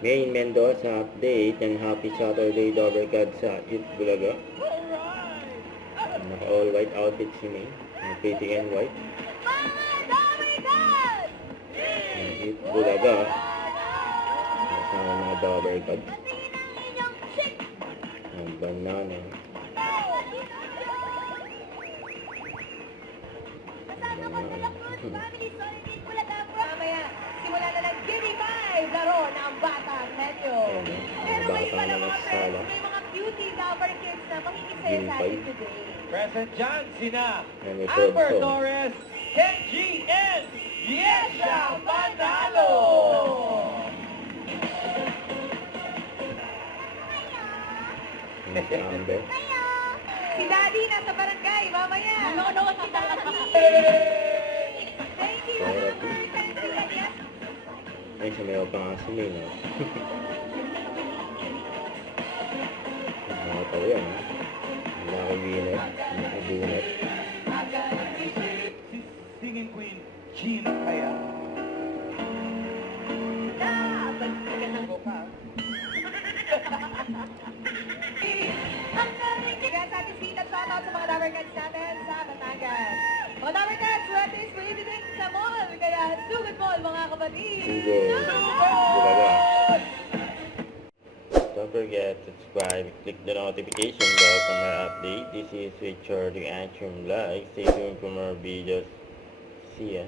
Main Mendoza update and happy Saturday Dovercad sa Eat Bulaga. Naka all white outfit si May. Pretty and white. Eat Bulaga. Kasama mga Dovercad. Ang banana. Mamaya, simula na ng Giddy 5, laro na ang batang henyo. Pero may bata na mga nasa friends, sala. may mga cutie lover kids na makikisaya Giddy sa five. atin today. Present dyan sina Yan, may Amber Tobso. Torres, Kenji, and Yesha Manalo! Yan si Amber. Si Daddy nasa barangay, mamaya. Nanonood si Daddy. Thank you, Amber. Thank you, yes. Ay, sumayaw pa nga si May, no? Nakatawa yan, ha? Nakabinat, nakabunat. Si singing queen, Jean Kaya. Congrats sa ating sweet at shoutout sa mga Lovercats natin sa Batangas. Mga Lovercats, weather is breathing sa mall. Kaya sugod mall, mga kapatid. Bulaga. Don't forget to subscribe, click the notification bell for my update. This is Richard, the Antrim Vlog. Stay tuned for more videos. See ya.